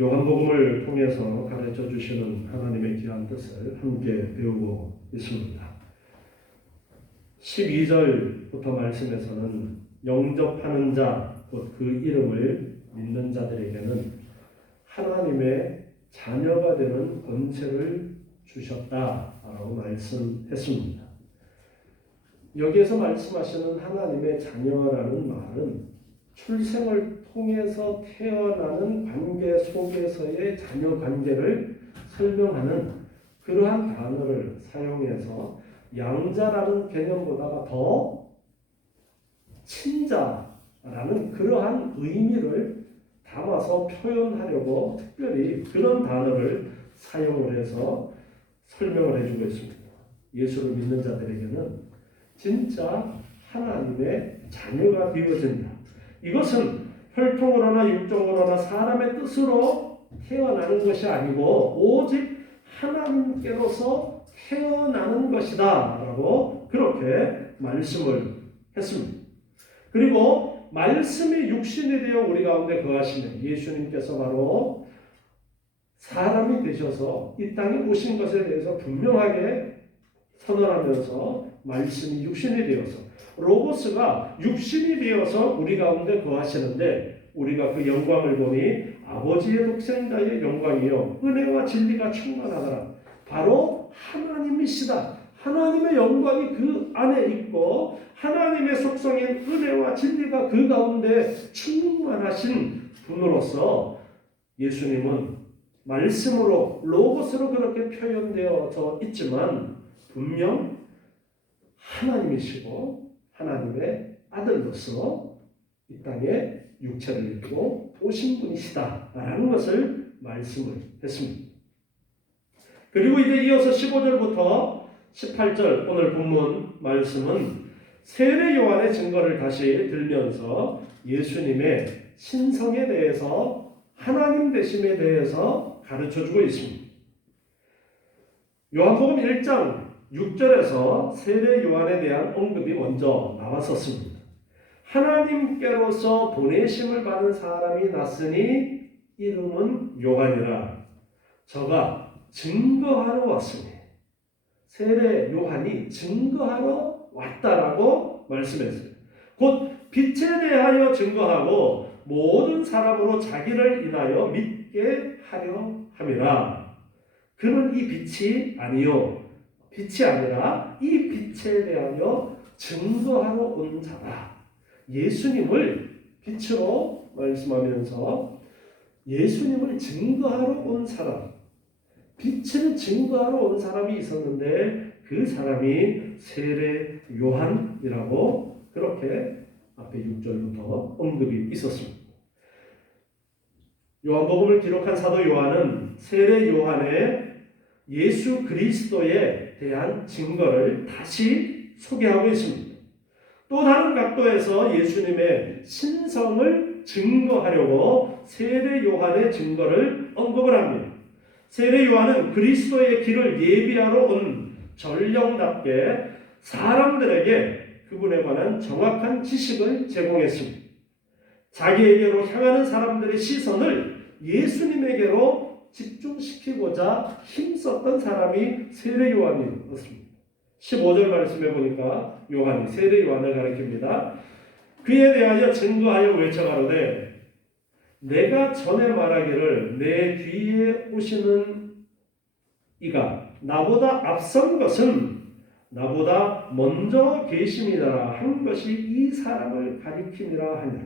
요한복음을 통해서 가르쳐 주시는 하나님의 귀한 뜻을 함께 배우고 있습니다. 12절부터 말씀에서는 영접하는 자, 곧 그 이름을 믿는 자들에게는 하나님의 자녀가 되는 권세를 주셨다라고 말씀했습니다. 여기에서 말씀하시는 하나님의 자녀라는 말은 출생을 통해서 태어나는 관계 속에서의 자녀 관계를 설명하는 그러한 단어를 사용해서 양자라는 개념보다가 더 친자라는 그러한 의미를 담아서 표현하려고 특별히 그런 단어를 사용을 해서 설명을 해주고 있습니다. 예수를 믿는 자들에게는 진짜 하나님의 자녀가 되어진다. 이것은 혈통으로나 육종으로나 사람의 뜻으로 태어나는 것이 아니고 오직 하나님께로서 태어나는 것이다 라고 그렇게 말씀을 했습니다. 그리고 말씀이 육신이 되어 우리 가운데 거하시는 예수님께서 바로 사람이 되셔서 이 땅에 오신 것에 대해서 분명하게 선언하면서 말씀이 육신이 되어서 로고스가 육신이 되어서 우리 가운데 거하시는데 우리가 그 영광을 보니 아버지의 독생자의 영광이요 은혜와 진리가 충만하더라. 바로 하나님이시다. 하나님의 영광이 그 안에 있고 하나님의 속성인 은혜와 진리가 그 가운데 충만하신 분으로서 예수님은 말씀으로 로고스로 그렇게 표현되어져 있지만 분명 하나님이시고 하나님의 아들로서 이 땅에 육체를 입고 오신 분이시다라는 것을 말씀을 했습니다. 그리고 이제 이어서 15절부터 18절 오늘 본문 말씀은 세례 요한의 증거를 다시 들면서 예수님의 신성에 대해서 하나님 되심에 대해서 가르쳐주고 있습니다. 요한복음 1장 6절에서 세례 요한에 대한 언급이 먼저 나왔었습니다. 하나님께로서 보내심을 받은 사람이 났으니 이름은 요한이라. 저가 증거하러 왔으니 세례 요한이 증거하러 왔다라고 말씀했어요. 곧 빛에 대하여 증거하고 모든 사람으로 자기를 인하여 믿게 하려 함이라. 그는 이 빛이 아니요 빛이 아니라 이 빛에 대하여 증거하러 온 자다. 예수님을 빛으로 말씀하면서 예수님을 증거하러 온 사람, 빛을 증거하러 온 사람이 있었는데 그 사람이 세례 요한이라고 그렇게 앞에 6절부터 언급이 있었습니다. 요한복음을 기록한 사도 요한은 세례 요한의 예수 그리스도에 대한 증거를 다시 소개하고 있습니다. 또 다른 각도에서 예수님의 신성을 증거하려고 세례 요한의 증거를 언급을 합니다. 세례 요한은 그리스도의 길을 예비하러 온 전령답게 사람들에게 그분에 관한 정확한 지식을 제공했습니다. 자기에게로 향하는 사람들의 시선을 예수님에게로 집중시키고자 힘썼던 사람이 세례 요한이었습니다. 15절 말씀해 보니까 요한이 세례 요한을 가리킵니다. 그에 대하여 증거하여 외쳐가로되 내가 전에 말하기를 내 뒤에 오시는 이가 나보다 앞선 것은 나보다 먼저 계심이라 한 것이 이 사람을 가리킴이라 하니라.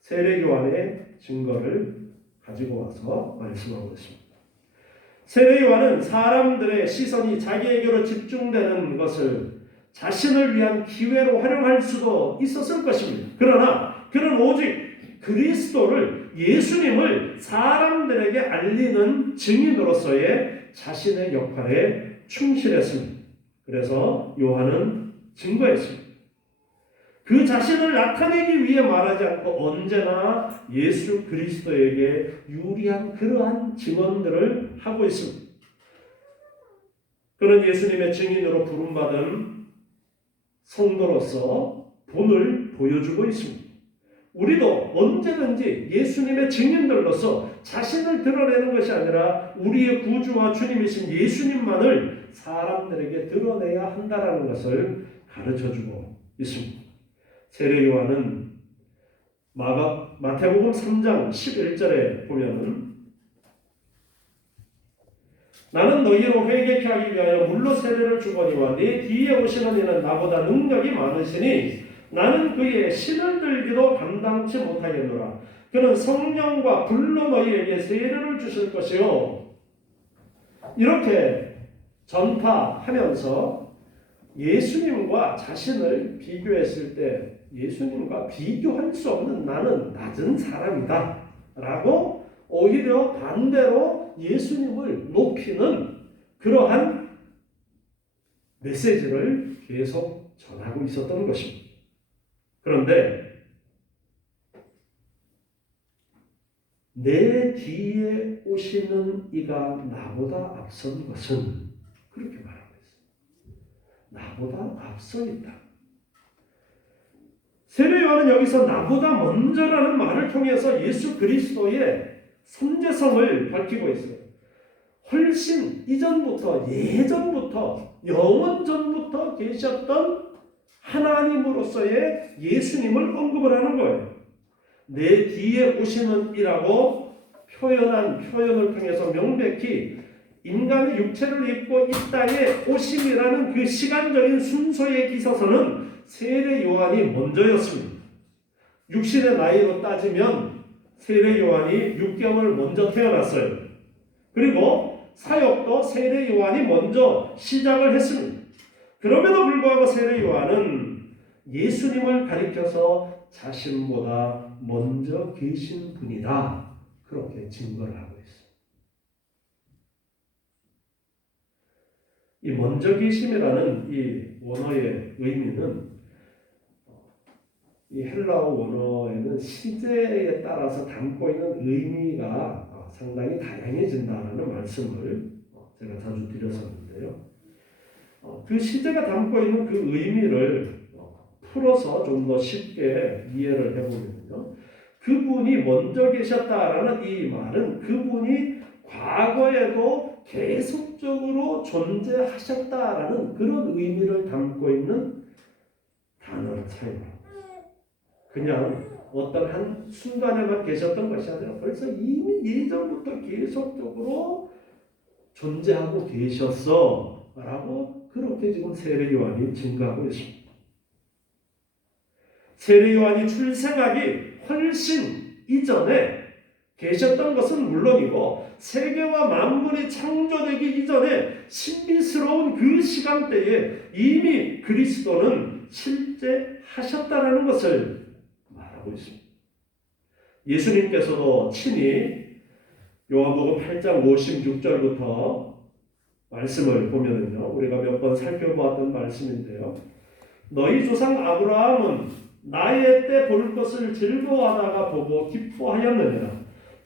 세례 요한의 증거를 가지고 와서 말씀하고 있습니다. 세례 요한은 사람들의 시선이 자기에게로 집중되는 것을 자신을 위한 기회로 활용할 수도 있었을 것입니다. 그러나 그는 오직 그리스도를 예수님을 사람들에게 알리는 증인으로서의 자신의 역할에 충실했습니다. 그래서 요한은 증거했습니다. 그 자신을 나타내기 위해 말하지 않고 언제나 예수 그리스도에게 유리한 그러한 증언들을 하고 있습니다. 그는 예수님의 증인으로 부름받은 성도로서 본을 보여주고 있습니다. 우리도 언제든지 예수님의 증인들로서 자신을 드러내는 것이 아니라 우리의 구주와 주님이신 예수님만을 사람들에게 드러내야 한다는 것을 가르쳐주고 있습니다. 세례 요한은 마태복음 3장 11절에 보면은 나는 너희로 회개케 하기 위하여 물로 세례를 주거니와 내 뒤에 오시는 이는 나보다 능력이 많으시니 나는 그의 신을 들기도 감당치 못하겠노라. 그는 성령과 불로 너희에게 세례를 주실 것이요. 이렇게 전파하면서 예수님과 자신을 비교했을 때 예수님과 비교할 수 없는 나는 낮은 사람이다 라고 오히려 반대로 예수님을 높이는 그러한 메시지를 계속 전하고 있었던 것입니다. 그런데 내 뒤에 오시는 이가 나보다 앞선 것은 그렇게 말하고 있습니다. 나보다 앞서 있다. 세례 요한은 여기서 나보다 먼저라는 말을 통해서 예수 그리스도의 선제성을 밝히고 있어요. 훨씬 이전부터 예전부터 영원 전부터 계셨던 하나님으로서의 예수님을 언급을 하는 거예요. 내 뒤에 오시는 이라고 표현한 표현을 통해서 명백히 인간의 육체를 입고 이 땅에 오심이라는 그 시간적인 순서에 있어서는 세례 요한이 먼저였습니다. 육신의 나이로 따지면 세례 요한이 6개월 먼저 태어났어요. 그리고 사역도 세례 요한이 먼저 시작을 했습니다. 그럼에도 불구하고 세례 요한은 예수님을 가리켜서 자신보다 먼저 계신 분이다. 그렇게 증거를 하고 있습니다. 이 먼저 계심이라는 이 원어의 의미는 이 헬라어 원어에는 시제에 따라서 담고 있는 의미가 상당히 다양해진다는 말씀을 제가 자주 드렸었는데요. 그 시제가 담고 있는 그 의미를 풀어서 좀 더 쉽게 이해를 해보면요. 그분이 먼저 계셨다라는 이 말은 그분이 과거에도 계속적으로 존재하셨다라는 그런 의미를 담고 있는 단어를 사용합니다. 그냥 어떤 한 순간에만 계셨던 것이 아니라 벌써 이미 예전부터 계속적으로 존재하고 계셨어 라고 그렇게 지금 세례 요한이 증거하고 있습니다. 세례 요한이 출생하기 훨씬 이전에 계셨던 것은 물론이고 세계와 만물이 창조되기 이전에 신비스러운 그 시간대에 이미 그리스도는 실제하셨다라는 것을 말하고 있습니다. 예수님께서도 친히 요한복음 8장 56절부터 말씀을 보면은요, 우리가 몇 번 살펴보았던 말씀인데요. 너희 조상 아브라함은 나의 때 볼 것을 즐거워하다가 보고 기뻐하였느니라.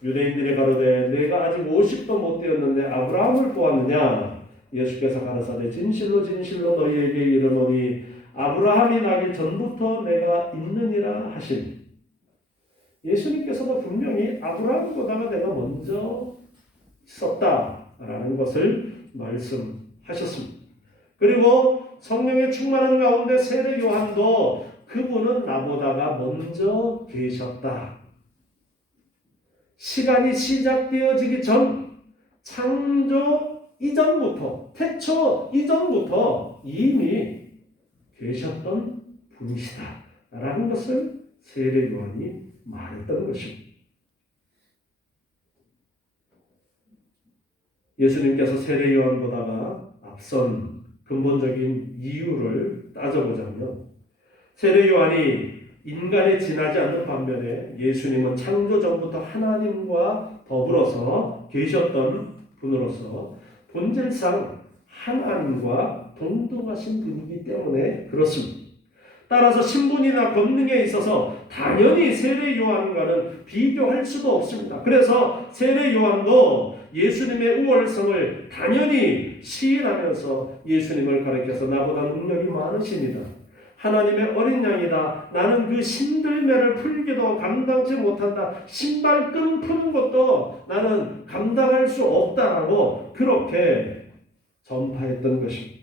유대인들이 가로되 내가 아직 50도 못 되었는데 아브라함을 보았느냐. 예수께서 가라사대 진실로 진실로 너희에게 이르노니 아브라함이 나기 전부터 내가 있느니라 하시니. 예수님께서도 분명히 아브라함보다가 내가 먼저 있었다라는 것을 말씀하셨습니다. 그리고 성령의 충만한 가운데 세례 요한도 그분은 나보다가 먼저 계셨다. 시간이 시작되어지기 전 창조 이전부터 태초 이전부터 이미 계셨던 분이시다 라는 것을 세례 요한이 말했던 것입니다. 예수님께서 세례 요한보다가 앞선 근본적인 이유를 따져보자면 세례 요한이 인간에 지나지 않는 반면에 예수님은 창조 전부터 하나님과 더불어서 계셨던 분으로서 본질상 하나님과 동등하신 분이기 때문에 그렇습니다. 따라서 신분이나 권능에 있어서 당연히 세례 요한과는 비교할 수도 없습니다. 그래서 세례 요한도 예수님의 우월성을 당연히 시인하면서 예수님을 가리켜서 나보다 능력이 많으십니다. 하나님의 어린 양이다. 나는 그 신들매를 풀기도 감당치 못한다. 신발끈 푸는 것도 나는 감당할 수 없다라고 그렇게 전파했던 것입니다.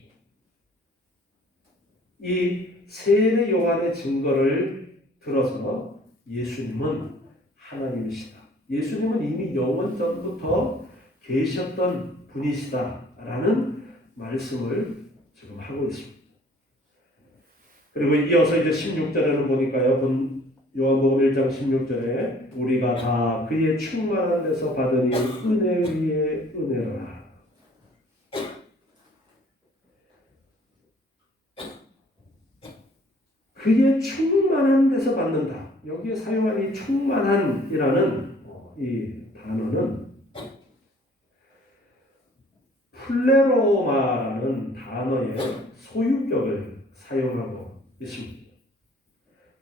이 세례 요한의 증거를 들어서 예수님은 하나님이시다. 예수님은 이미 영원 전부터 계셨던 분이시다라는 말씀을 지금 하고 있습니다. 그리고 이어서 이제 16절에는 보니까요. 요한복음 1장 16절에 우리가 다 그의 충만한 데서 받으니 은혜 위에 은혜라. 그의 충만한 데서 받는다. 여기에 사용한 이 충만한이라는 이 단어는 플레로마라는 단어의 소유격을 사용하고 있습니다.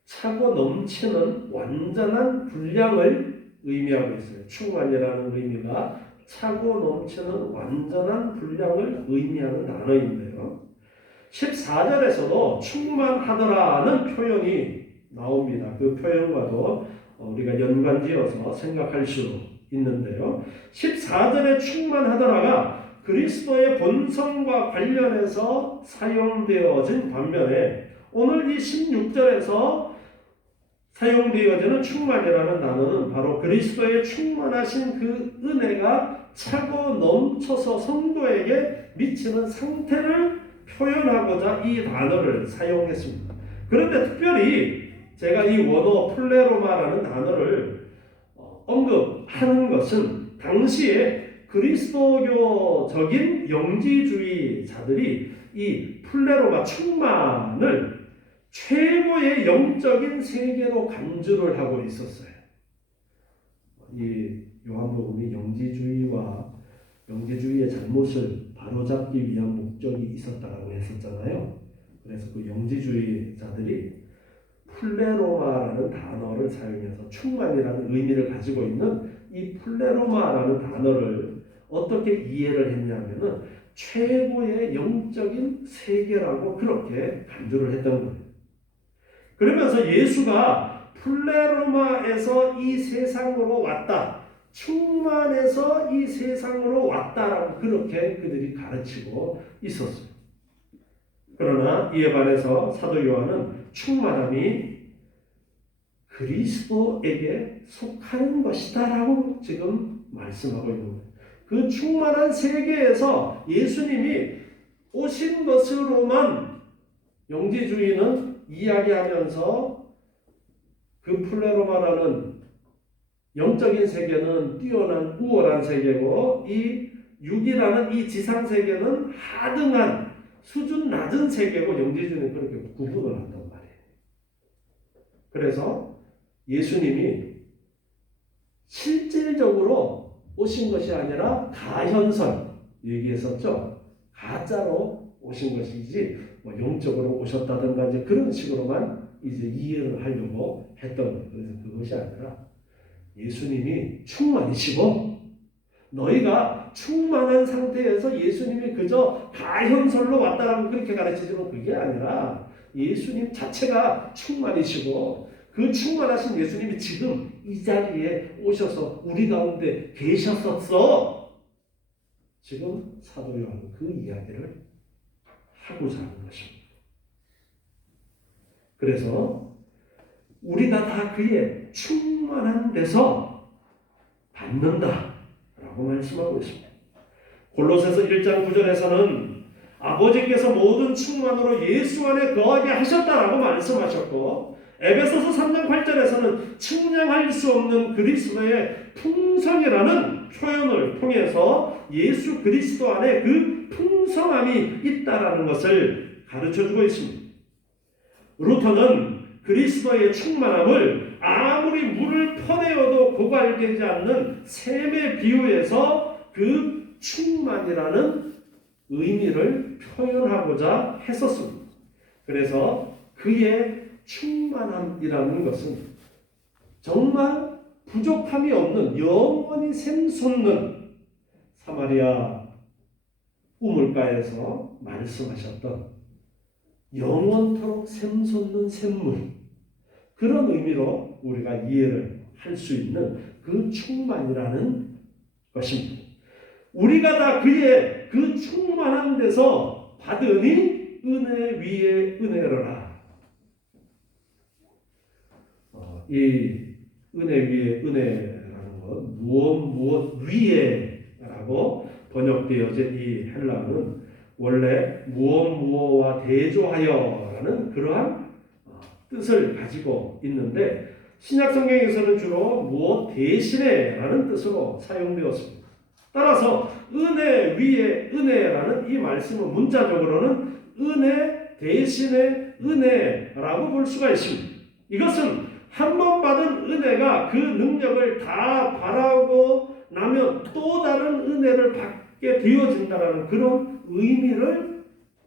차고 넘치는 완전한 분량을 의미하고 있어요. 충만이라는 의미가 차고 넘치는 완전한 분량을 의미하는 단어인데요. 14절에서도 충만하더라는 표현이 나옵니다. 그 표현과도 우리가 연관지어서 생각할 수 있는데요. 14절에 충만하더라가 그리스도의 본성과 관련해서 사용되어진 반면에 오늘 이 16절에서 사용되어지는 충만이라는 단어는 바로 그리스도의 충만하신 그 은혜가 차고 넘쳐서 성도에게 미치는 상태를 표현하고자 이 단어를 사용했습니다. 그런데 특별히 제가 이 원어 플레로마라는 단어를 언급하는 것은 당시에 그리스도교적인 영지주의자들이 이 플레로마 충만을 최고의 영적인 세계로 간주를 하고 있었어요. 이 요한복음이 영지주의의 잘못을 바로잡기 위한 목적이 있었다고 했었잖아요. 그래서 그 영지주의자들이 플레로마라는 단어를 사용해서 충만이라는 의미를 가지고 있는 이 플레로마라는 단어를 어떻게 이해를 했냐면은 최고의 영적인 세계라고 그렇게 간주를 했던 거예요. 그러면서 예수가 플레로마에서 이 세상으로 왔다. 충만해서 이 세상으로 왔다라고 그렇게 그들이 가르치고 있었어요. 그러나 이에 반해서 사도 요한은 충만함이 그리스도에게 속하는 것이다라고 지금 말씀하고 있는 거예요. 그 충만한 세계에서 예수님이 오신 것으로만 영지주의는 이야기하면서 그 플레로마라는 영적인 세계는 뛰어난 우월한 세계고 이 육이라는 이 지상 세계는 하등한 수준 낮은 세계고 영지주의는 그렇게 구분을 한단 말이에요. 그래서 예수님이 실질적으로 오신 것이 아니라 가현설 얘기했었죠. 가짜로 오신 것이지 영적으로 오셨다든가 이제 그런 식으로만 이제 이해를 하려고 했던 거예요. 그래서 그것이 아니라 예수님이 충만이시고 너희가 충만한 상태에서 예수님이 그저 가현설로 왔다라고 그렇게 가르치지만 그게 아니라 예수님 자체가 충만이시고 그 충만하신 예수님이 지금 이 자리에 오셔서 우리 가운데 계셨었어. 지금 사도 요한은 그 이야기를 하고자 하는 것입니다. 그래서 우리가 다 그의 충만한 데서 받는다라고 말씀하고 있습니다. 골로새서 1장 9절에서는 아버지께서 모든 충만으로 예수 안에 거하게 하셨다라고 말씀하셨고 에베소서 3장 8절에서는 측량할 수 없는 그리스도의 풍성이라는 표현을 통해서 예수 그리스도 안에 그 풍성함이 있다라는 것을 가르쳐주고 있습니다. 루터는 그리스도의 충만함을 아무리 물을 퍼내어도 고갈되지 않는 샘에 비유해서 그 충만이라는 의미를 표현하고자 했었습니다. 그래서 그의 충만함이라는 것은 정말 부족함이 없는 영원히 샘솟는 사마리아 우물가에서 말씀하셨던 영원토록 샘솟는 샘물, 그런 의미로 우리가 이해를 할 수 있는 그 충만이라는 것입니다. 우리가 다 그의 그 충만한 데서 받으니 은혜 위에 은혜로라. 이 은혜 위에 은혜라는 것, 무엇 위에라고 번역되어진 이 헬라어는 원래 무엇과 대조하여라는 그러한 뜻을 가지고 있는데, 신약 성경에서는 주로 무엇 대신에라는 뜻으로 사용되었습니다. 따라서 은혜 위에 은혜라는 이 말씀은 문자적으로는 은혜 대신에 은혜라고 볼 수가 있습니다. 이것은 한 번 받은 은혜가 그 능력을 다 발하고 나면 또 다른 은혜를 받게 되어진다는 그런 의미를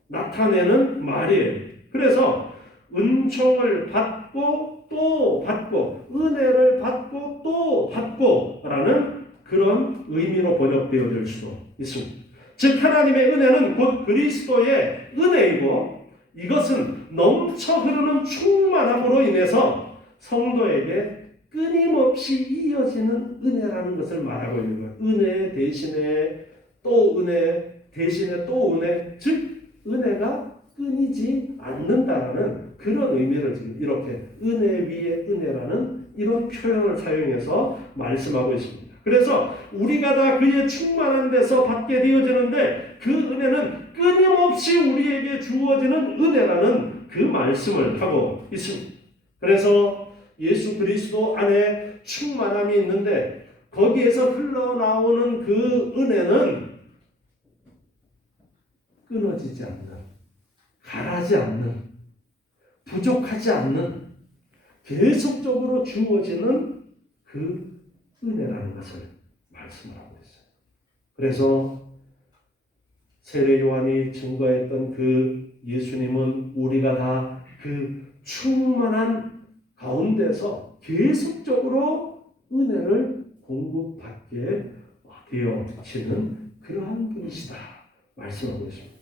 나타내는 말이에요. 그래서 은총을 받고 또 받고, 은혜를 받고 또 받고 라는 그런 의미로 번역되어질 수도 있습니다. 즉 하나님의 은혜는 곧 그리스도의 은혜이고, 이것은 넘쳐 흐르는 충만함으로 인해서 성도에게 끊임없이 이어지는 은혜라는 것을 말하고 있는 거예요. 은혜 대신에 또 은혜, 대신에 또 은혜, 즉 은혜가 끊이지 않는다라는 그런 의미를 지금 이렇게 은혜 위에 은혜라는 이런 표현을 사용해서 말씀하고 있습니다. 그래서 우리가 다 그의 충만한 데서 받게 되어지는데, 그 은혜는 끊임없이 우리에게 주어지는 은혜라는 그 말씀을 하고 있습니다. 그래서 예수 그리스도 안에 충만함이 있는데, 거기에서 흘러나오는 그 은혜는 끊어지지 않는, 가라지 않는, 부족하지 않는, 계속적으로 주어지는 그 은혜라는 것을 말씀하고 있어요. 그래서 세례 요한이 증거했던 그 예수님은 우리가 다 그 충만한 가운데서 계속적으로 은혜를 공급받게 되어지는 그러한 분이시다 말씀하고 있습니다.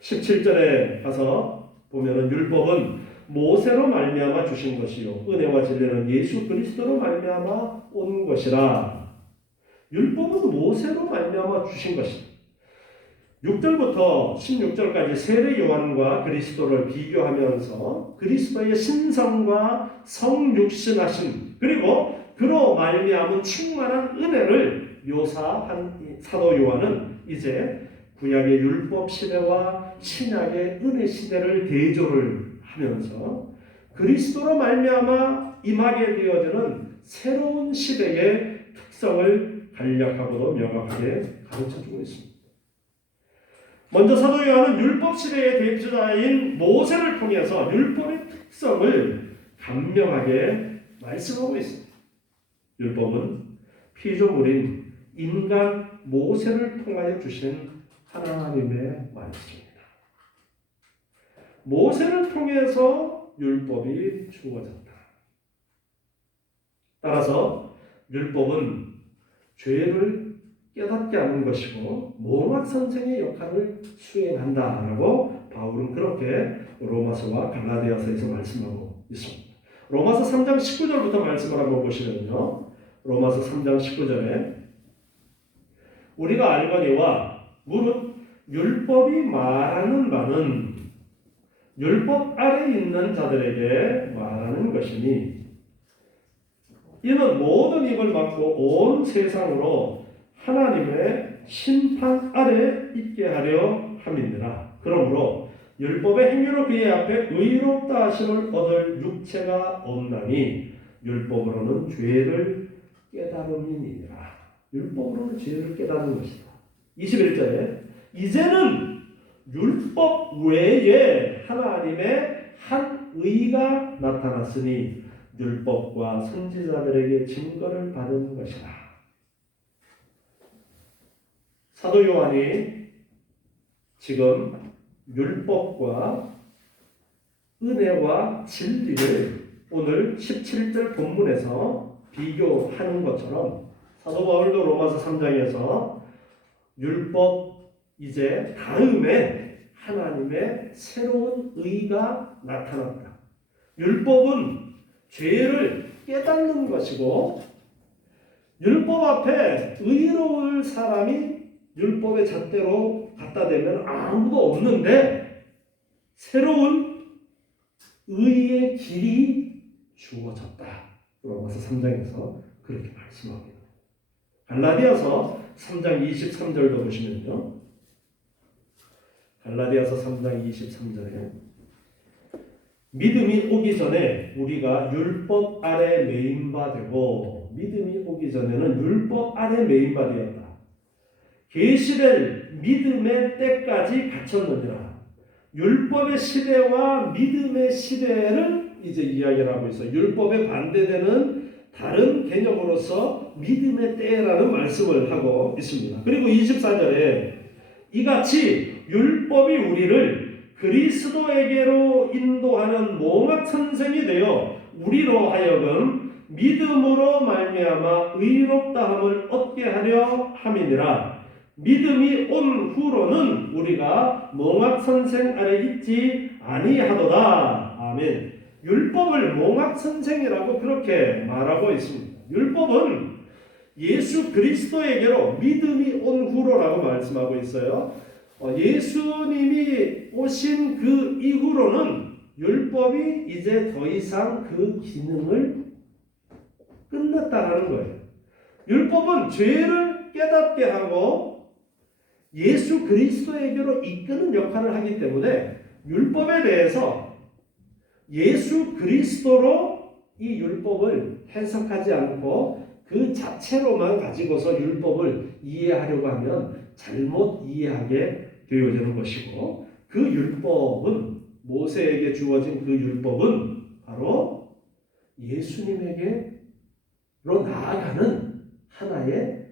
17절에 가서 보면은 율법은 모세로 말미암아 주신 것이요 은혜와 진리는 예수 그리스도로 말미암아 온 것이라. 율법은 모세로 말미암아 주신 것이다. 6절부터 16절까지 세례 요한과 그리스도를 비교하면서 그리스도의 신성과 성육신하심, 그리고 그로 말미암은 충만한 은혜를 묘사한 사도 요한은 이제 구약의 율법 시대와 신약의 은혜 시대를 대조를 하면서 그리스도로 말미암아 임하게 되어지는 새로운 시대의 특성을 간략하고도 명확하게 가르쳐주고 있습니다. 먼저 사도 요한은 율법 시대의 대표자인 모세를 통해서 율법의 특성을 간명하게 말씀하고 있습니다. 율법은 피조물인 인간 모세를 통하여 주신 하나님의 말씀입니다. 모세를 통해서 율법이 주어졌다. 따라서 율법은 죄를 깨닫게 하는 것이고 몽학 선생의 역할을 수행한다라고 바울은 그렇게 로마서와 갈라디아서에서 말씀하고 있습니다. 로마서 3장 19절부터 말씀을 한번 보시면요. 로마서 3장 19절에 우리가 알거니와 무릇 율법이 말하는 바는 율법 아래 있는 자들에게 말하는 것이니 이는 모든 입을 막고 온 세상으로 하나님의 심판 아래 있게 하려 함이니라. 그러므로 율법의 행위로 그의 앞에 의롭다 하심을 얻을 육체가 없나니 율법으로는 죄를 깨달음이니라. 율법으로는 죄를 깨닫는 것이다. 21절에 이제는 율법 외에 하나님의 한 의가 나타났으니 율법과 선지자들에게 증거를 받은 것이다. 사도 요한이 지금 율법과 은혜와 진리를 오늘 17절 본문에서 비교하는 것처럼 사도 바울도 로마서 3장에서 율법 이제 다음에 하나님의 새로운 의가 나타났다. 율법은 죄를 깨닫는 것이고 율법 앞에 의로울 사람이 율법의 잣대로 갖다 대면 아무도 없는데 새로운 의의 길이 주어졌다. 로마서 3장에서 그렇게 말씀합니다. 갈라디아서 3장 23절도 보시면요. 갈라디아서 3장 23절에 믿음이 오기 전에 우리가 율법 아래 매인바 되고 믿음이 오기 전에는 율법 아래 매인바 되었다. 계시될 믿음의 때까지 갇혔느니라. 율법의 시대와 믿음의 시대를 이제 이야기를 하고 있어요. 율법에 반대되는 다른 개념으로서 믿음의 때라는 말씀을 하고 있습니다. 그리고 24절에 이같이 율법이 우리를 그리스도에게로 인도하는 몽학선생이 되어 우리로 하여금 믿음으로 말미암아 의롭다함을 얻게 하려 함이니라. 믿음이 온 후로는 우리가 몽학선생 아래 있지 아니하도다. 아멘. 율법을 몽학선생이라고 그렇게 말하고 있습니다. 율법은 예수 그리스도에게로 믿음이 온 후로라고 말씀하고 있어요. 예수님이 오신 그 이후로는 율법이 이제 더 이상 그 기능을 끝냈다라는 거예요. 율법은 죄를 깨닫게 하고 예수 그리스도에게로 이끄는 역할을 하기 때문에 율법에 대해서 예수 그리스도로 이 율법을 해석하지 않고 그 자체로만 가지고서 율법을 이해하려고 하면 잘못 이해하게 되어지는 것이고, 그 율법은 모세에게 주어진 그 율법은 바로 예수님에게로 나아가는 하나의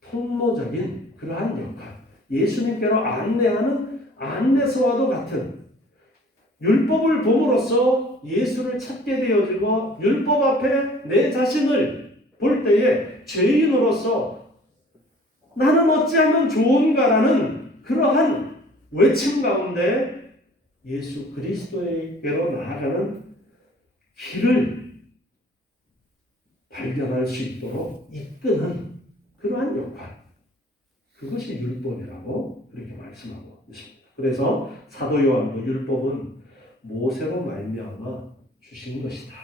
통로적인 그러한 역할, 예수님께로 안내하는 안내서와도 같은, 율법을 봄으로써 예수를 찾게 되어지고 율법 앞에 내 자신을 볼 때에 죄인으로서 나는 어찌하면 좋은가라는 그러한 외침 가운데 예수 그리스도에게로 나아가는 길을 발견할 수 있도록 이끄는 그러한 역할, 그것이 율법이라고 그렇게 말씀하고 있습니다. 그래서 사도 요한도 율법은 모세로 말미암아 주신 것이다.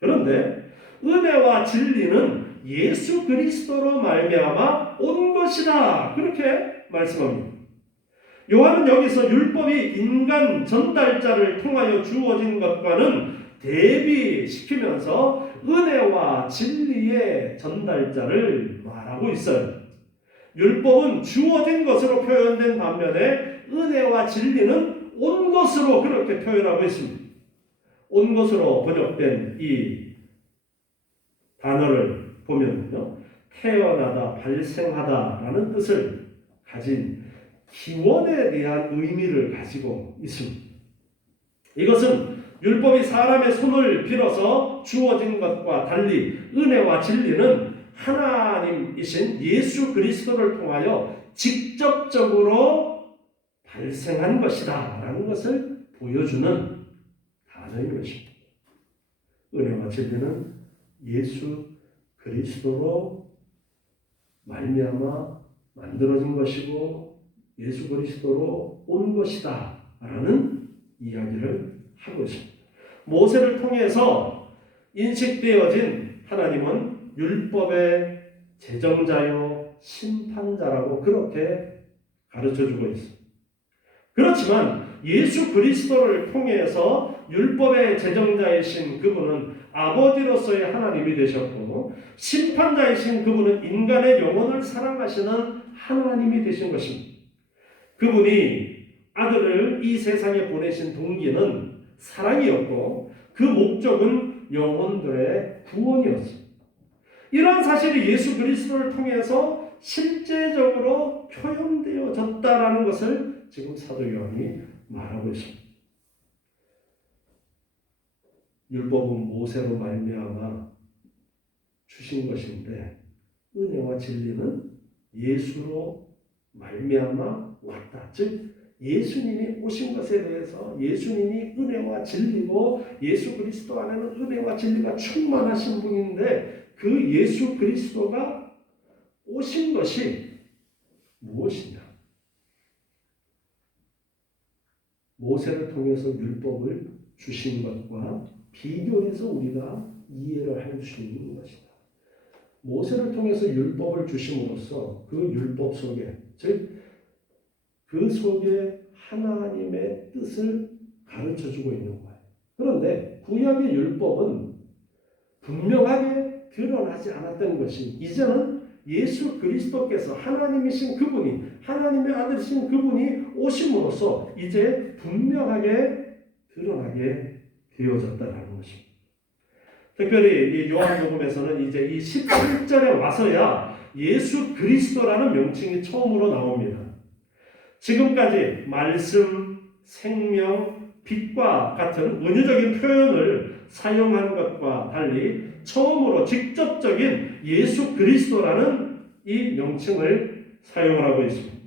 그런데 은혜와 진리는 예수 그리스도로 말미암아 온 것이다. 그렇게 말씀합니다. 요한은 여기서 율법이 인간 전달자를 통하여 주어진 것과는 대비시키면서 은혜와 진리의 전달자를 말하고 있어요. 율법은 주어진 것으로 표현된 반면에 은혜와 진리는 온 것으로 그렇게 표현하고 있습니다. 온 것으로 번역된 이 단어를 보면요, 태어나다, 발생하다라는 뜻을 가진 기원에 대한 의미를 가지고 있습니다. 이것은 율법이 사람의 손을 빌어서 주어진 것과 달리 은혜와 진리는 하나님이신 예수 그리스도를 통하여 직접적으로 발생한 것이다 라는 것을 보여주는 단어인 것입니다. 은혜와 진리는 예수 그리스도로 말미암아 만들어진 것이고 예수 그리스도로 온 것이다 라는 이야기를 하고 있습니다. 모세를 통해서 인식되어진 하나님은 율법의 제정자요 심판자라고 그렇게 가르쳐주고 있습니다. 그렇지만 예수 그리스도를 통해서 율법의 제정자이신 그분은 아버지로서의 하나님이 되셨고, 심판자이신 그분은 인간의 영혼을 사랑하시는 하나님이 되신 것입니다. 그분이 아들을 이 세상에 보내신 동기는 사랑이었고 그 목적은 영혼들의 구원이었습니다. 이러한 사실이 예수 그리스도를 통해서 실제적으로 표현되어졌다라는 것을 지금 사도 요한이 말하고 있습니다. 율법은 모세로 말미암아 주신 것인데 은혜와 진리는 예수로 말미암아 왔다. 즉 예수님이 오신 것에 대해서 예수님이 은혜와 진리고 예수 그리스도 안에는 은혜와 진리가 충만하신 분인데 그 예수 그리스도가 오신 것이 무엇이냐? 모세를 통해서 율법을 주신 것과 비교해서 우리가 이해를 할 수 있는 것이다. 모세를 통해서 율법을 주심으로써 그 율법 속에, 즉 그 속에 하나님의 뜻을 가르쳐주고 있는 거예요. 그런데 구약의 율법은 분명하게 드러나지 않았던 것이 이제는 예수 그리스도께서 하나님이신 그분이, 하나님의 아들이신 그분이 오심으로써 이제 분명하게 드러나게 되어졌다는 것입니다. 특별히 이 요한복음에서는 이제 이 11절에 와서야 예수 그리스도라는 명칭이 처음으로 나옵니다. 지금까지 말씀, 생명, 빛과 같은 은유적인 표현을 사용한 것과 달리 처음으로 직접적인 예수 그리스도라는 이 명칭을 사용하고 있습니다.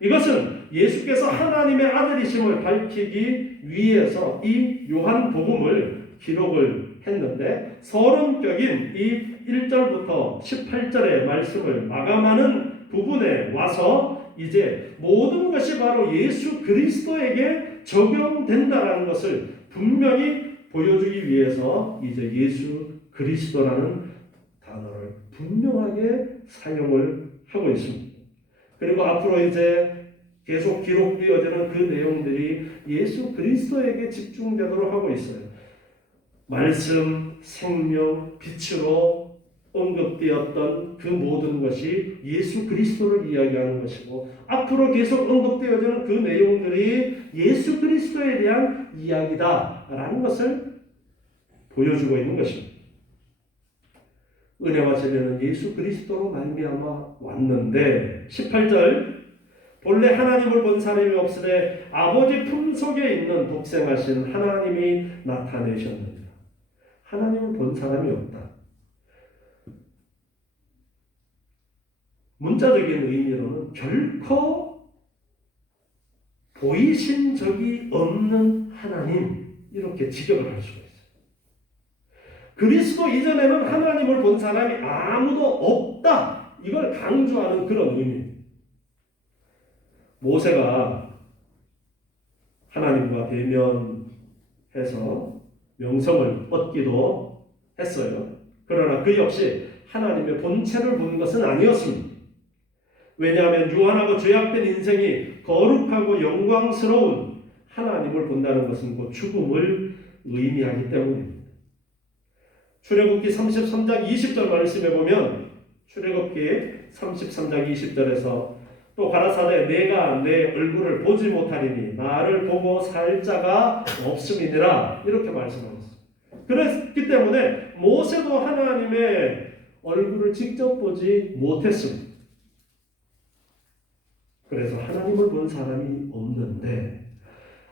이것은 예수께서 하나님의 아들이심을 밝히기 위해서 이 요한복음을 기록을 했는데 서론격인 이 1절부터 18절의 말씀을 마감하는 부분에 와서 이제 모든 것이 바로 예수 그리스도에게 적용된다라는 것을 분명히 보여주기 위해서 이제 예수 그리스도라는 단어를 분명하게 사용을 하고 있습니다. 그리고 앞으로 이제 계속 기록되어지는 그 내용들이 예수 그리스도에게 집중되도록 하고 있어요. 말씀, 생명, 빛으로 언급되었던 그 모든 것이 예수 그리스도를 이야기하는 것이고 앞으로 계속 언급되어지는 그 내용들이 예수 그리스도에 대한 이야기다라는 것을 보여주고 있는 것입니다. 은혜와 진리는 예수 그리스도로 말미암아 왔는데 18절 본래 하나님을 본 사람이 없으되 아버지 품속에 있는 독생하신 하나님이 나타내셨느니라. 하나님을 본 사람이 없다. 문자적인 의미로는 결코 보이신 적이 없는 하나님 이렇게 직역을 할 수가 있어요. 그리스도 이전에는 하나님을 본 사람이 아무도 없다. 이걸 강조하는 그런 의미입니다. 모세가 하나님과 대면해서 명성을 얻기도 했어요. 그러나 그 역시 하나님의 본체를 본 것은 아니었습니다. 왜냐하면 유한하고 죄악된 인생이 거룩하고 영광스러운 하나님을 본다는 것은 곧 죽음을 의미하기 때문입니다. 출애굽기 33장 20절 말씀에 보면 출애굽기 33장 20절에서 또 가라사대 내가 내 얼굴을 보지 못하리니 나를 보고 살 자가 없음이니라 이렇게 말씀하셨습니다. 그랬기 때문에 모세도 하나님의 얼굴을 직접 보지 못했습니다. 그래서 하나님을 본 사람이 없는데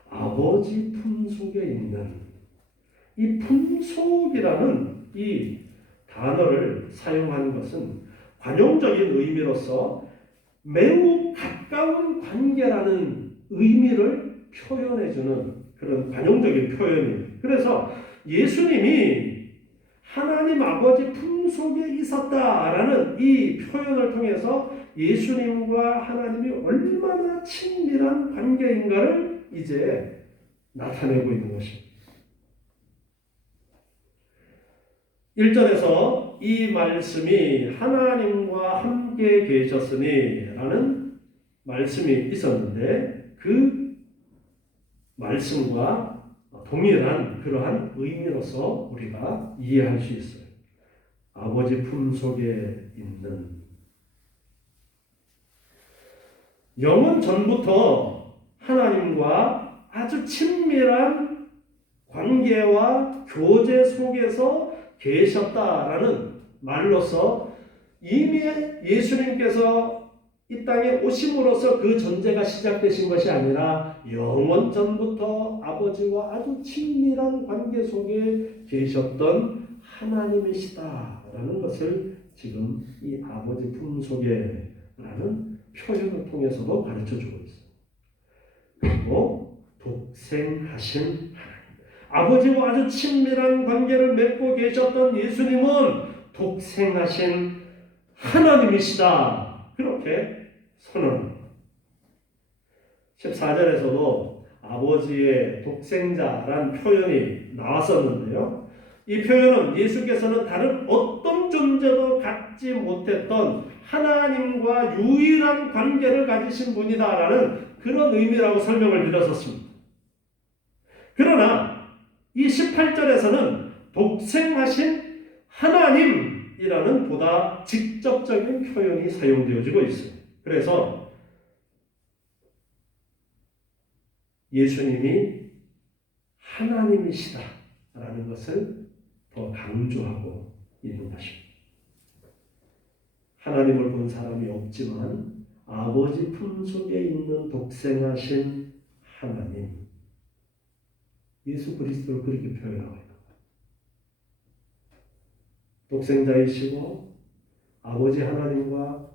아버지 품속에 있는 이 품속이라는 이 단어를 사용하는 것은 관용적인 의미로서 매우 가까운 관계라는 의미를 표현해주는 그런 관용적인 표현입니다. 그래서 예수님이 하나님 아버지 품속에 있었다라는 이 표현을 통해서 예수님과 하나님이 얼마나 친밀한 관계인가를 이제 나타내고 있는 것입니다. 1절에서 이 말씀이 하나님과 함께 계셨으니 라는 말씀이 있었는데 그 말씀과 동일한 그러한 의미로서 우리가 이해할 수 있어요. 아버지 품속에 있는 영원 전부터 하나님과 아주 친밀한 관계와 교제 속에서 계셨다라는 말로서 이미 예수님께서 이 땅에 오심으로써 그 전제가 시작되신 것이 아니라 영원 전부터 아버지와 아주 친밀한 관계 속에 계셨던 하나님이시다라는 것을 지금 이 아버지 품속에라는 표현을 통해서도 가르쳐주고 있어요. 그리고 독생하신 하나님. 아버지와 아주 친밀한 관계를 맺고 계셨던 예수님은 독생하신 하나님이시다. 그렇게 선언합니다. 14절에서도 아버지의 독생자란 표현이 나왔었는데요. 이 표현은 예수께서는 다른 어떤 존재도 갖지 못했던 하나님과 유일한 관계를 가지신 분이다라는 그런 의미라고 설명을 드렸었습니다. 그러나 이 18절에서는 독생하신 하나님이라는 보다 직접적인 표현이 사용되어지고 있어요. 그래서 예수님이 하나님이시다라는 것을 더 강조하고 있는 것입니다. 하나님을 본 사람이 없지만 아버지 품속에 있는 독생하신 하나님, 예수 그리스도를 그렇게 표현하고 있는 거예요. 독생자이시고 아버지 하나님과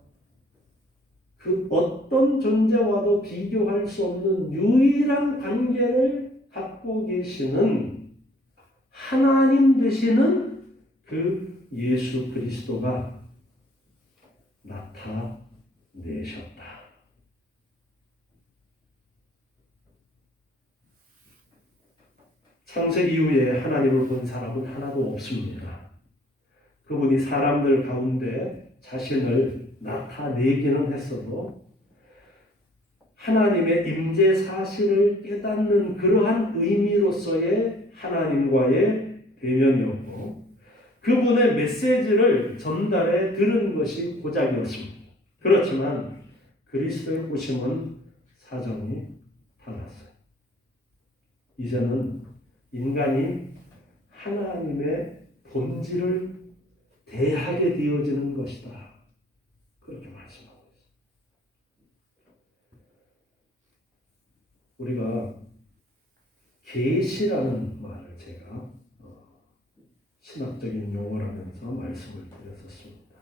그 어떤 존재와도 비교할 수 없는 유일한 관계를 갖고 계시는 하나님 되시는 그 예수 그리스도가 나타내셨다. 창세 이후에 하나님을 본 사람은 하나도 없습니다. 그분이 사람들 가운데 자신을 나타내기는 했어도 하나님의 임재 사실을 깨닫는 그러한 의미로서의 하나님과의 대면이었고 그분의 메시지를 전달해 들은 것이 고작이었습니다. 그렇지만 그리스도의 오심은 사정이 달랐어요. 이제는 인간이 하나님의 본질을 대하게 되어지는 것이다. 그렇게 말씀하고 있습니다. 우리가 계시라는 말을 제가 신학적인 용어라면서 말씀을 드렸었습니다.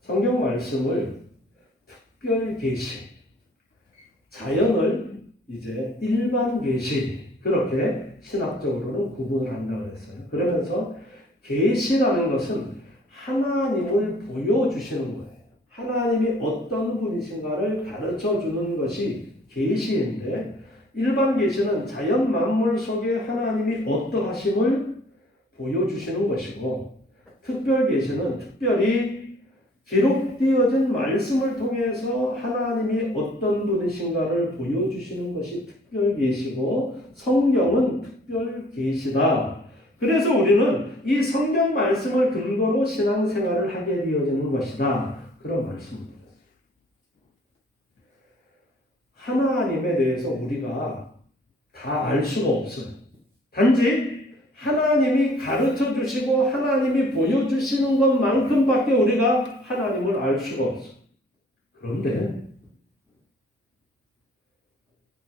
성경 말씀을 특별 계시, 자연을 이제 일반 계시 그렇게 신학적으로는 구분을 한다고 했어요. 그러면서 계시라는 것은 하나님을 보여주시는 거예요. 하나님이 어떤 분이신가를 가르쳐주는 것이 계시인데 일반 계시는 자연 만물 속에 하나님이 어떠하심을 보여주시는 것이고 특별 계시는 특별히 기록되어진 말씀을 통해서 하나님이 어떤 분이신가를 보여주시는 것이 특별 계시고 성경은 특별 계시다. 그래서 우리는 이 성경 말씀을 근거로 신앙생활을 하게 되어지는 것이다. 그런 말씀입니다. 하나님에 대해서 우리가 다 알 수가 없어요. 단지 하나님이 가르쳐 주시고 하나님이 보여주시는 것만큼밖에 우리가 하나님을 알 수가 없어요. 그런데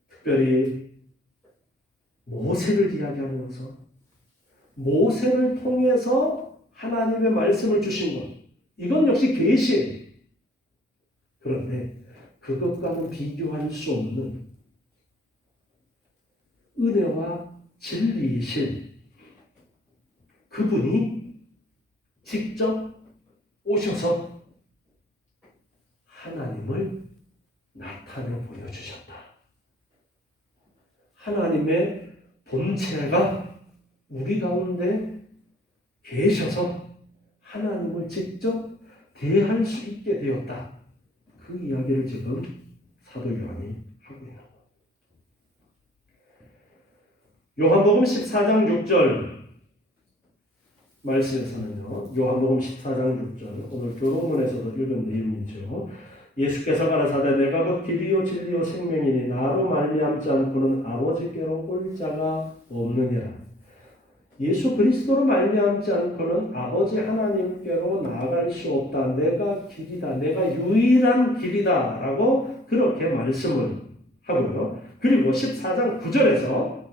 특별히 모세를 이야기하면서 모세를 통해서 하나님의 말씀을 주신 것, 이건 역시 계시예요. 그런데 그것과는 비교할 수 없는 은혜와 진리이신 그분이 직접 오셔서 하나님을 나타내 보여주셨다. 하나님의 본체가 우리 가운데 계셔서 하나님을 직접 대할 수 있게 되었다. 그 이야기를 지금 사도 요한이 하고 있는 거예요. 요한복음 14장 6절 말씀에서는요. 요한복음 14장 6절 오늘 교동문에서도 읽은 내용이죠. 예수께서 가라사대 내가 그 길이요 진리요 생명이니 나로 말미암지 않고는 아버지께로 올 자가 없느니라. 예수 그리스도로 말미암지 않고는 아버지 하나님께로 나아갈 수 없다. 내가 길이다. 내가 유일한 길이다. 라고 그렇게 말씀을 하고요. 그리고 14장 9절에서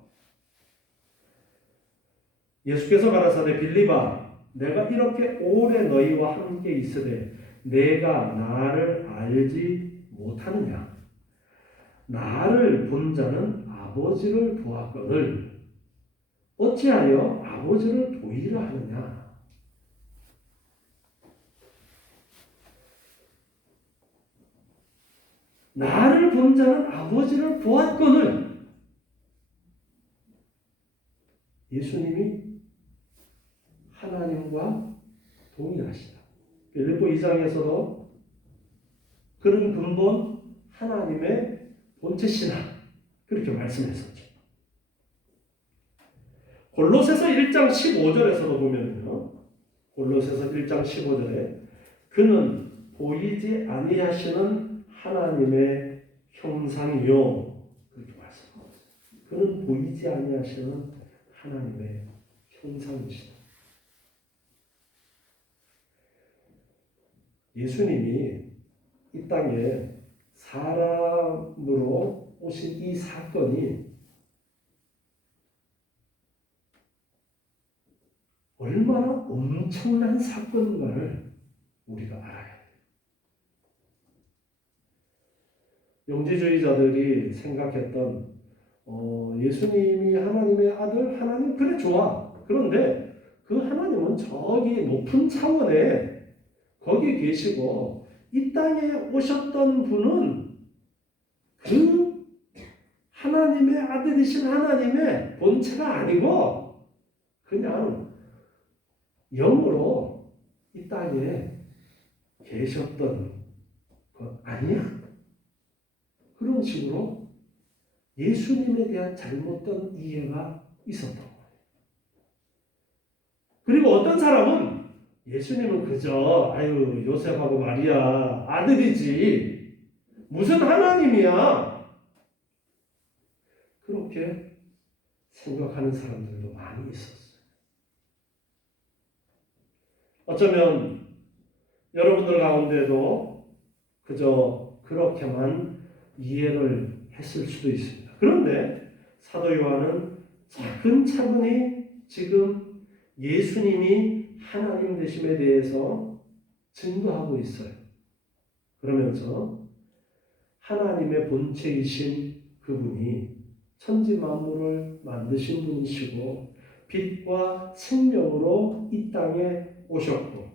예수께서 가라사대 빌립아 내가 이렇게 오래 너희와 함께 있으되 내가 나를 알지 못하느냐. 나를 본 자는 아버지를 보았거늘 어찌하여 아버지를 보이라 하느냐. 나를 본 자는 아버지를 보았거늘. 예수님이 하나님과 동일하시다. 빌립보 2장에서도 그런 근본 하나님의 본체시나 그렇게 말씀했었죠. 골로새서 1장 15절에서도 보면요. 골로새서 1장 15절에 그는 보이지 아니하시는 하나님의 형상이요. 그렇게 말씀합니다. 그는 보이지 아니하시는 하나님의 형상이시다. 예수님이 이 땅에 사람으로 오신 이 사건이 얼마나 엄청난 사건인가를 우리가 알아야 해요. 영지주의자들이 생각했던 예수님이 하나님의 아들, 하나님 그래 좋아. 그런데 그 하나님은 저기 높은 차원에 거기 계시고 이 땅에 오셨던 분은 그 하나님의 아들이신 하나님의 본체가 아니고 그냥 영으로 이 땅에 계셨던 것 아니야? 그런 식으로 예수님에 대한 잘못된 이해가 있었던 거예요. 그리고 어떤 사람은 예수님은 그저 요셉하고 마리아 아들이지 무슨 하나님이야 그렇게 생각하는 사람들도 많이 있었어요. 어쩌면 여러분들 가운데도 그저 그렇게만 이해를 했을 수도 있습니다. 그런데 사도 요한은 차근차근히 지금 예수님이 하나님 되심에 대해서 증거하고 있어요. 그러면서 하나님의 본체이신 그분이 천지 만물을 만드신 분이시고 빛과 생명으로 이 땅에 오셨고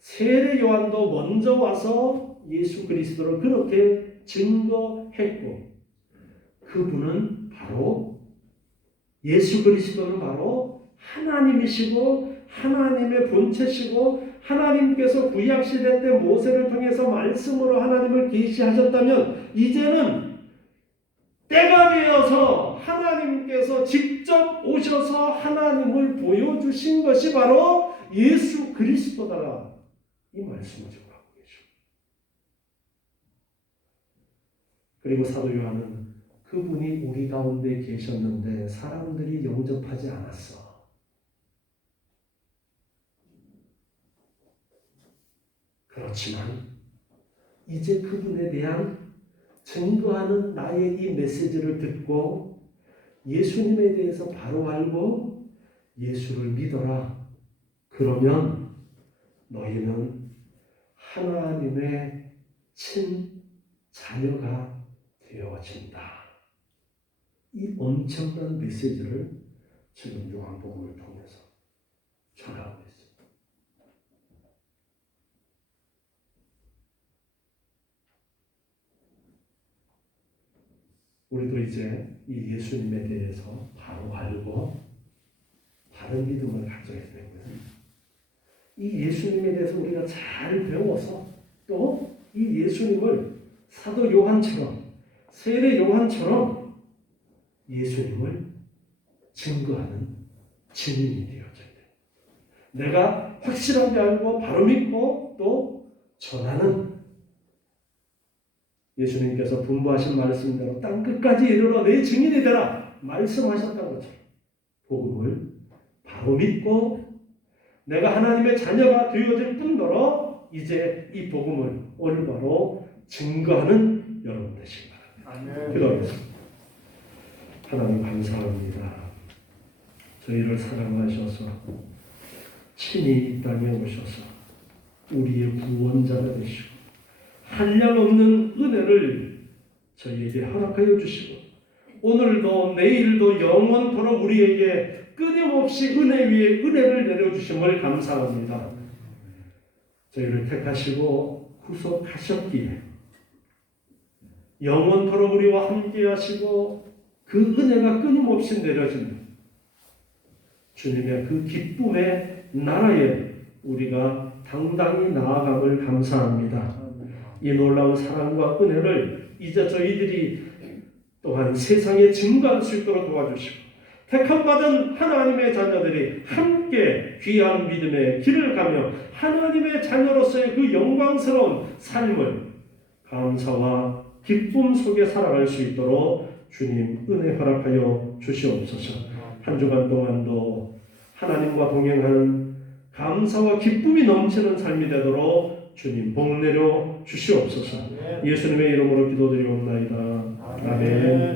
세례 요한도 먼저 와서 예수 그리스도를 그렇게 증거했고 그분은 바로 예수 그리스도는 바로 하나님이시고 하나님의 본체시고 하나님께서 구약시대 때 모세를 통해서 말씀으로 하나님을 계시하셨다면 이제는 때가 되어서 하나님께서 직접 오셔서 하나님을 보여주신 것이 바로 예수 그리스도다. 이 말씀을 지금 하고 계십니다. 그리고 사도 요한은 그분이 우리 가운데 계셨는데 사람들이 영접하지 않았어. 그렇지만 이제 그분에 대한 증거하는 나의 이 메시지를 듣고 예수님에 대해서 바로 알고 예수를 믿어라. 그러면 너희는 하나님의 친자녀가 되어진다. 이 엄청난 메시지를 지금 요한복음을 통해서 전하고 있습니다. 우리도 이제 이 예수님에 대해서 바로 알고 바른 믿음을 가져야 되고요. 이 예수님에 대해서 우리가 잘 배워서 또 이 예수님을 사도 요한처럼 세례 요한처럼 예수님을 증거하는 증인이 되어져야 돼요. 내가 확실하게 알고 바로 믿고 또 전하는 예수님께서 분부하신 말씀대로 땅끝까지 이르러 내 증인이 되라 말씀하셨던 것처럼 복음을 바로 믿고 내가 하나님의 자녀가 되어질 뿐더러 이제 이 복음을 올바로 증거하는 여러분 되시기 바랍니다. 기도하겠습니다. 하나님 감사합니다. 저희를 사랑하셔서 친히 이 땅에 오셔서 우리의 구원자가 되시고 한량없는 은혜를 저희에게 허락하여 주시고 오늘도 내일도 영원토록 우리에게 끊임없이 은혜 위에 은혜를 내려주심을 감사합니다. 저희를 택하시고 구속하셨기에 영원토록 우리와 함께 하시고 그 은혜가 끊임없이 내려집니다. 주님의 그 기쁨의 나라에 우리가 당당히 나아감을 감사합니다. 이 놀라운 사랑과 은혜를 이제 저희들이 또한 세상에 증거할 수 있도록 도와주시고 택함받은 하나님의 자녀들이 함께 귀한 믿음의 길을 가며 하나님의 자녀로서의 그 영광스러운 삶을 감사와 기쁨 속에 살아갈 수 있도록 주님 은혜 허락하여 주시옵소서. 한 주간 동안도 하나님과 동행하는 감사와 기쁨이 넘치는 삶이 되도록 주님 복 내려 주시옵소서. 예수님의 이름으로 기도드리옵나이다. 아멘.